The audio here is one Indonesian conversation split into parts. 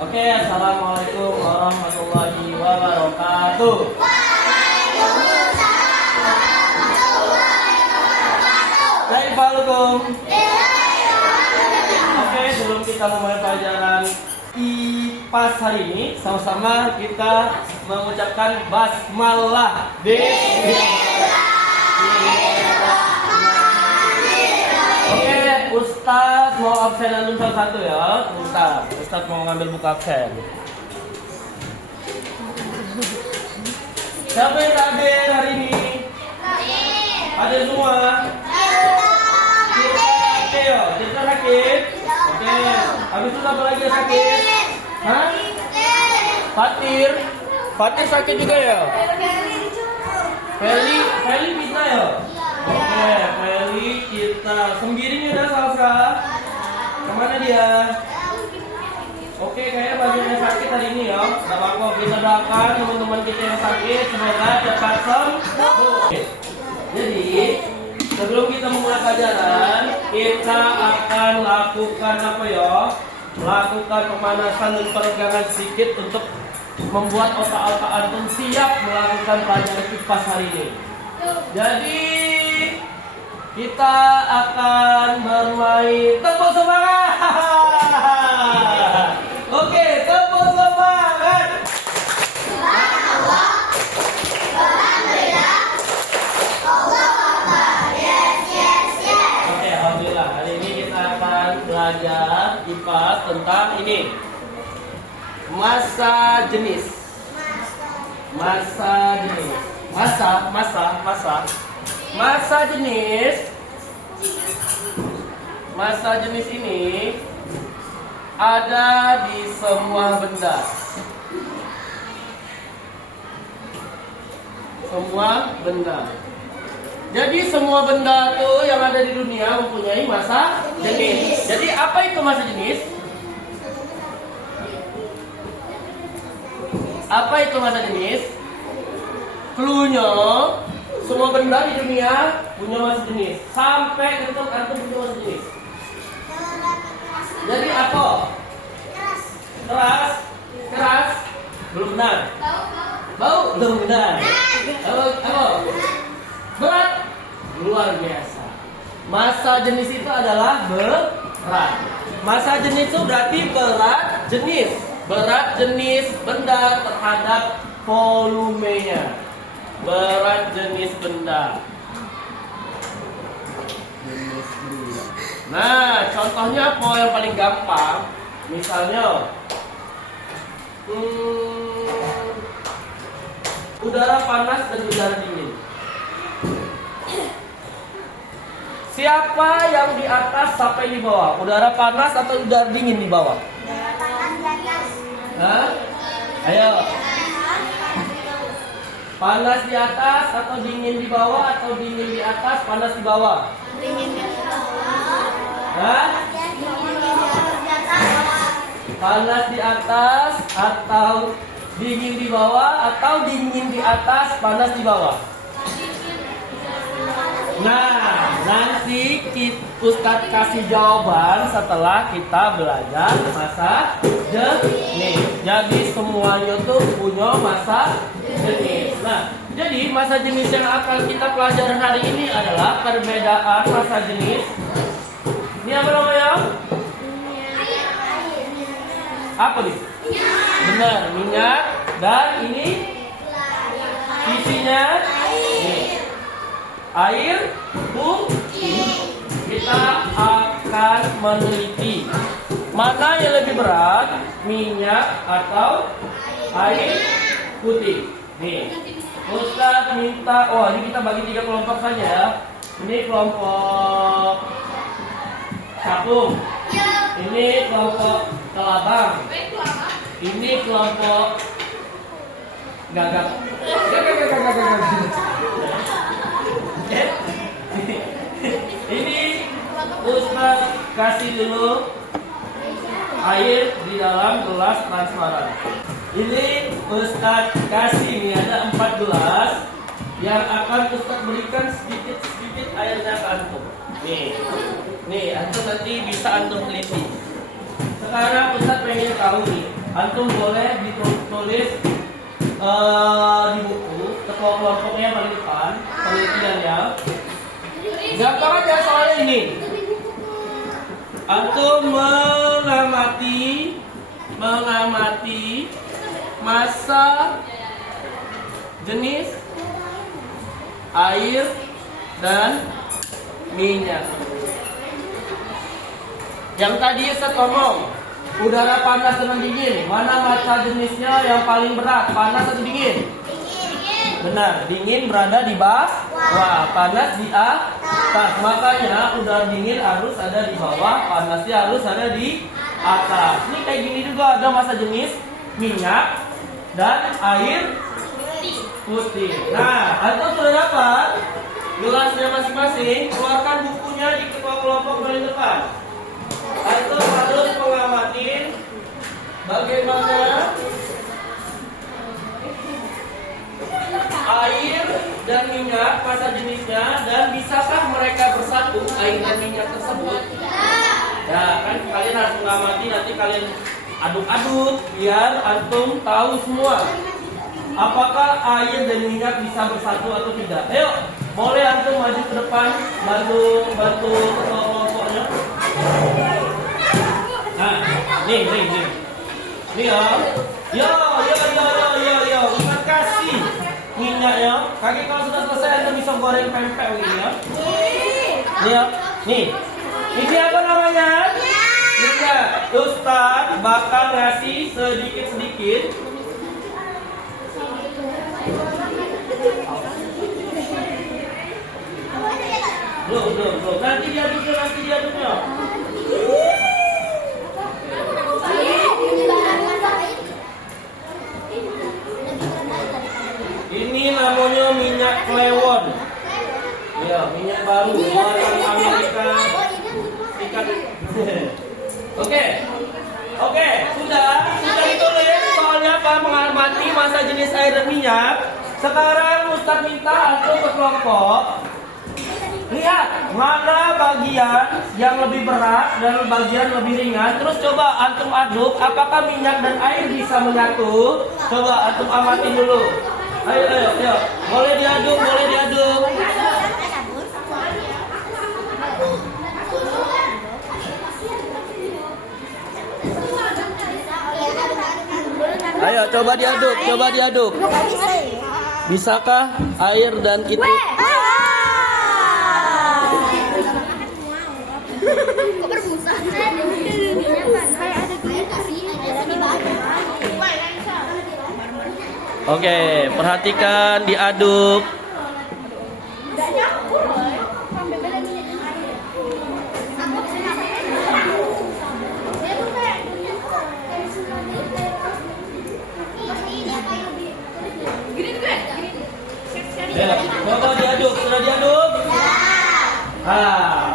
Oke, assalamualaikum warahmatullahi wabarakatuh. Assalamualaikum. Oke, sebelum kita memulai pelajaran IPAS hari ini, sama-sama kita mengucapkan basmalah. Oke, Ustadz mau absen antum satu ya. Ustadz mau ngambil buku absen. Siapa yang hadir hari ini? Hadir semua? Oke, yo. Kita sakit? Oke. Habis itu apa lagi yang sakit? Hah? Fatir? Fatir sakit juga ya? Feli bisa ya? Oke, Feli kita. Sembiring udah Salsa? Kemana dia? Oke, kayaknya banyak yang sakit hari ini ya. Gak apa-apa, kita doakan teman-teman kita yang sakit semoga cepat sembuh. Jadi, sebelum kita memulai pelajaran, kita akan lakukan apa ya? Lakukan pemanasan dan peregangan sedikit untuk membuat otak-otak antum siap melakukan pelajaran IPAS hari ini. Jadi, kita akan bermain tepuk semangat. Oke, tepuk semangat. Oke, alhamdulillah. Hari ini kita akan belajar IPAS tentang ini. Masa jenis. Masa jenis ini ada di semua benda. Jadi semua benda tuh yang ada di dunia mempunyai masa jenis. Jadi apa itu masa jenis? Apa itu masa jenis? Cluenya, semua benda di dunia punya masa jenis. Sampai kentut antum punya masa jenis. Jadi apa? Keras. Belum benar. Bau? Belum benar. Apa? Berat? Luar biasa. Masa jenis itu adalah berat. Masa jenis itu berarti berat jenis benda terhadap volumenya. Berat jenis benda. Nah, contohnya apa yang paling gampang? Misalnya, udara panas dan udara dingin. Siapa yang di atas sampai di bawah? Udara panas atau udara dingin di bawah? Udara panas di atas. Hah? Ayo. Panas di atas atau dingin di bawah atau dingin di atas, panas di bawah? Dingin di atas. Hah? Panas di atas atau dingin di bawah atau dingin di atas, panas di bawah? Nah, nanti Ustadz kasih jawaban setelah kita belajar masa jenis. Jadi semuanya tuh punya masa jenis. Nah, jadi masa jenis yang akan kita pelajari hari ini adalah perbedaan masa jenis. Ini apa namanya? Apa nih? Benar, minyak. Dan ini isinya air putih. Kita akan meneliti mana yang lebih berat, minyak atau air putih. Nih, Ustadz minta, ini kita bagi 3 kelompok saja ya. Ini kelompok capung, ini kelompok kelabang, ini kelompok gagak. Ini Ustadz kasih dulu air di dalam gelas transparan. Ini Ustadz kasih, ini ada 4 gelas yang akan Ustadz berikan sedikit-sedikit airnya ke antum. Nih antum nanti bisa antum teliti. Sekarang Ustadz pengen tahu nih, Antum boleh ditulis di buku ketua kelompoknya yang paling depan, penelitiannya. Gampang aja soalnya ini. Antum mengamati massa, jenis air dan minyak. Yang tadi Ustaz ngomong, udara panas dengan dingin, mana massa jenisnya yang paling berat, panas atau dingin? Benar, dingin berada di bawah, panas di atas. Makanya udara dingin harus ada di bawah, panasnya harus ada di atas. Ini kayak gini juga ada massa jenis minyak dan air putih. Nah, antum sudah dapat gelasnya masing-masing. Keluarkan bukunya di ketua kelompok paling depan. Antum harus mengamati bagaimana air dan minyak, massa jenisnya, dan bisakah mereka bersatu air dan minyak tersebut? Nah, kan kalian harus mengamati, nanti kalian aduk-aduk biar antum tahu semua apakah air dan minyak bisa bersatu atau tidak. Ayo, boleh antum maju ke depan, bantu ketua kelompoknya. Nah, nih. Nih ya. Yo. Ustaz kasih minyaknya. Kaki kalau sudah selesai antum bisa goreng pempek begini ya. Nih. Ini apa namanya? Minyak. Ustaz bakal ngasih sedikit-sedikit. Belum. Nanti diaduknya. Ini namanya minyak klewon. Ya, minyak baru buatan Amerika Serikat. Oke, sudah ditulis soalnya apa? Mengamati massa jenis air dan minyak. Sekarang Ustaz minta antum ke kelompok lihat mana bagian yang lebih berat dan bagian lebih ringan. Terus coba antum aduk, apakah minyak dan air bisa menyatu? Coba antum amatin dulu. Ayo. Boleh diaduk. Ayo, coba diaduk. Bisakah air dan itu? Kok berbusa? Oke, perhatikan diaduk. Ya, coba diaduk. Sudah diaduk?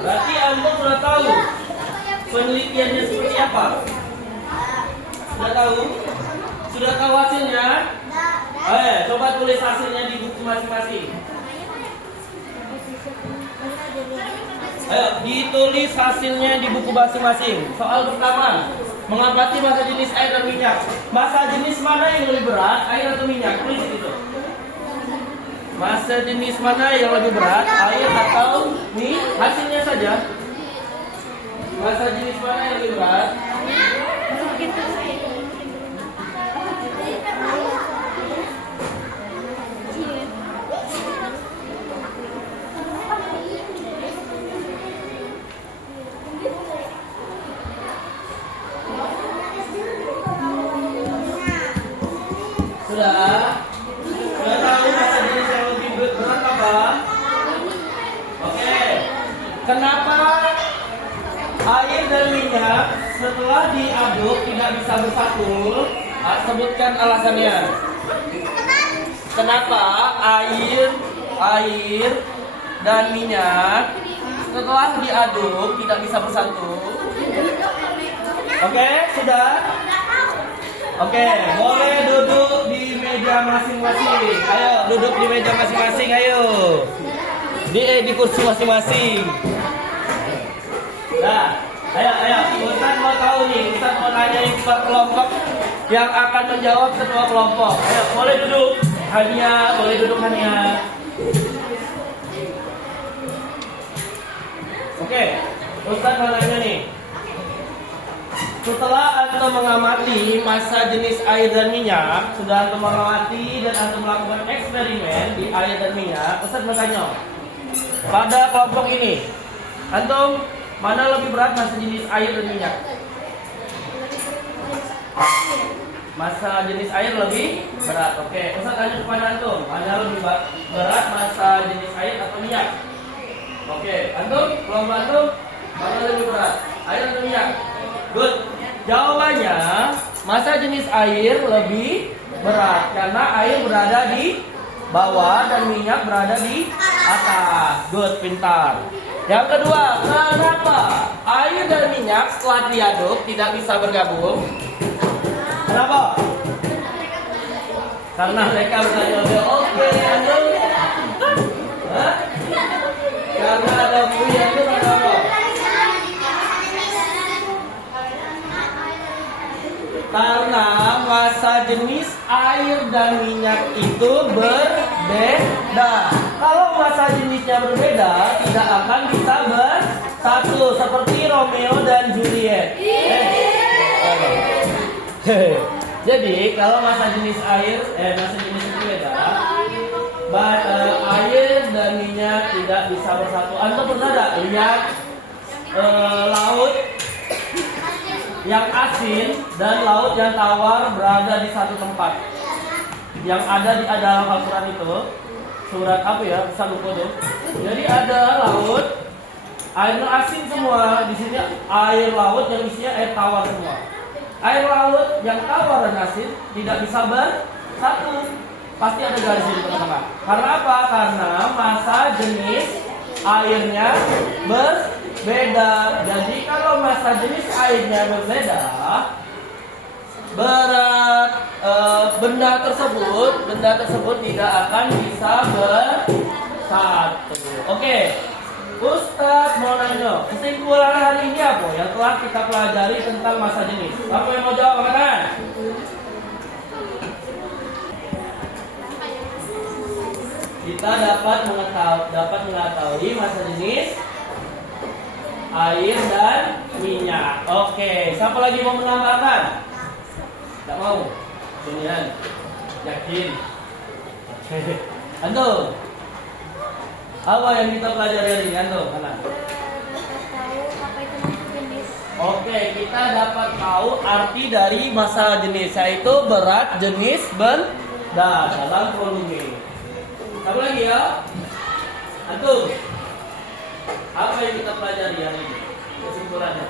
Berarti antum sudah tahu penelitiannya seperti apa? Sudah tahu hasilnya? Coba tulis hasilnya di buku masing-masing. Ayo, ditulis hasilnya di buku masing-masing. Soal pertama, mengamati massa jenis air dan minyak. Massa jenis mana yang lebih berat, air atau minyak? Tulis itu. Massa jenis mana yang lebih berat, air atau minyak? Hasilnya saja. Massa jenis mana yang lebih berat? Sudah tahu massa jenis yang lebih berat apa? Oke. Kenapa air dan minyak setelah diaduk tidak bisa bersatu? Sebutkan alasannya. Kenapa air dan minyak setelah diaduk tidak bisa bersatu? Oke, sudah? Oke, boleh duduk di meja masing-masing. Ayo, duduk di meja masing-masing, ayo. Di kursi masing-masing. Nah, ayo. Ustaz mau tahu nih, Ustaz mau nanyain ke kelompok yang akan menjawab ketua kelompok. Ayo, boleh duduk. Hania, boleh duduk Hania. Oke, Ustaz mau nanya nih. Setelah antum mengamati masa jenis air dan minyak, sudah antum mengamati dan antum melakukan eksperimen di air dan minyak, Ustaz bertanya, pada kelompok ini, antum mana lebih berat masa jenis air dan minyak? Masa jenis air lebih berat. Oke, Ustaz tanya kepada antum, mana lebih berat masa jenis air atau minyak? Oke, antum, kelompok antum, mana lebih berat? Air atau minyak? Good. Jawabannya, masa jenis air lebih berat karena air berada di bawah dan minyak berada di atas. Good, pintar. Yang kedua, kenapa air dan minyak setelah diaduk tidak bisa bergabung? Kenapa? Karena mereka bertanya, oke, antum. Hah? Karena ada bui yang itu kenapa? Karena masa jenis air dan minyak itu berbeda. Kalau masa jenisnya berbeda, tidak akan bisa bersatu seperti Romeo dan Juliet. Jadi kalau masa jenis air, masa jenis itu beda, air dan minyak tidak bisa bersatu. Anda pernah tidak lihat laut yang asin dan laut yang tawar berada di satu tempat? Yang ada di dalam Al-Quran itu surat apa ya? Bisa lupa tuh. Jadi ada laut air asin semua, di sini air laut yang isinya air tawar semua. Air laut yang tawar dan asin tidak bisa bersatu. Pasti ada garis di tengah-tengah. Karena apa? Karena masa jenis airnya berbeda. Jadi kalau masa jenis airnya berbeda, berat benda tersebut tidak akan bisa bersatu. Oke, Ustaz mau nanya, kesimpulan hari ini apa yang telah kita pelajari tentang masa jenis? Apa yang mau jawab, angkat? Kita dapat mengetahui masa jenis air dan minyak. Oke, siapa lagi mau menambahkan? Tidak mau? Junian, yakin? Oke, antum, apa yang kita pelajari hari ini, antum? Mana? Oke, kita dapat tahu arti dari masa jenis, yaitu berat, jenis, benda dalam volume. Apa lagi ya? Antum, apa yang kita pelajari hari ini? Kesimpulannya.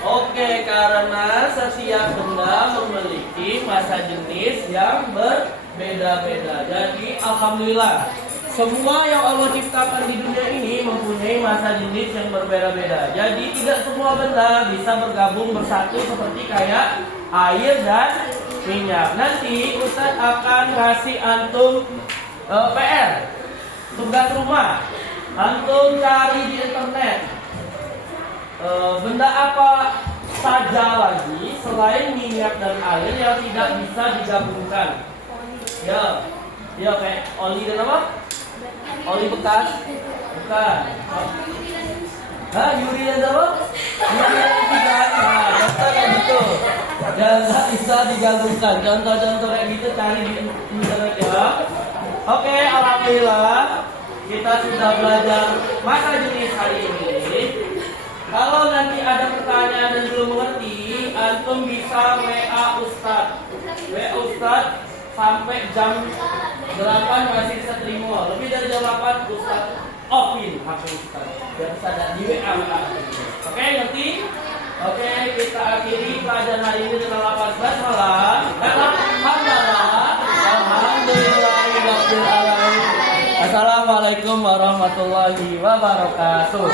Oke, karena setiap benda memiliki masa jenis yang berbeda-beda. Jadi, alhamdulillah, semua yang Allah ciptakan di dunia ini mempunyai masa jenis yang berbeda-beda. Jadi, tidak semua benda bisa bergabung bersatu seperti kayak air dan minyak. Nanti Ustaz akan ngasih antum PR, tugas rumah. Antum cari di internet benda apa saja lagi selain minyak dan air yang tidak bisa digabungkan. Ya kayak oli dan apa? Oli bekas? Bukan. Yuri dan apa? Yuri dan tiga. Nah, contoh kayak gitu. Jangan bisa digabungkan. Contoh-contoh kayak gitu cari di internet ya. Oke, alhamdulillah kita sudah belajar masa jenis hari ini. Kalau nanti ada pertanyaan dan belum mengerti, antum bisa WA Ustaz. WA Ustaz sampai jam 8 masih bisa terima. Lebih dari jam 8 Ustaz offin HP Ustaz. Biar bisa ada di WA. Oke, ngerti? Oke, kita akhiri pelajaran hari ini dengan 18 malam. Alhamdulillah. Assalamualaikum warahmatullahi wabarakatuh.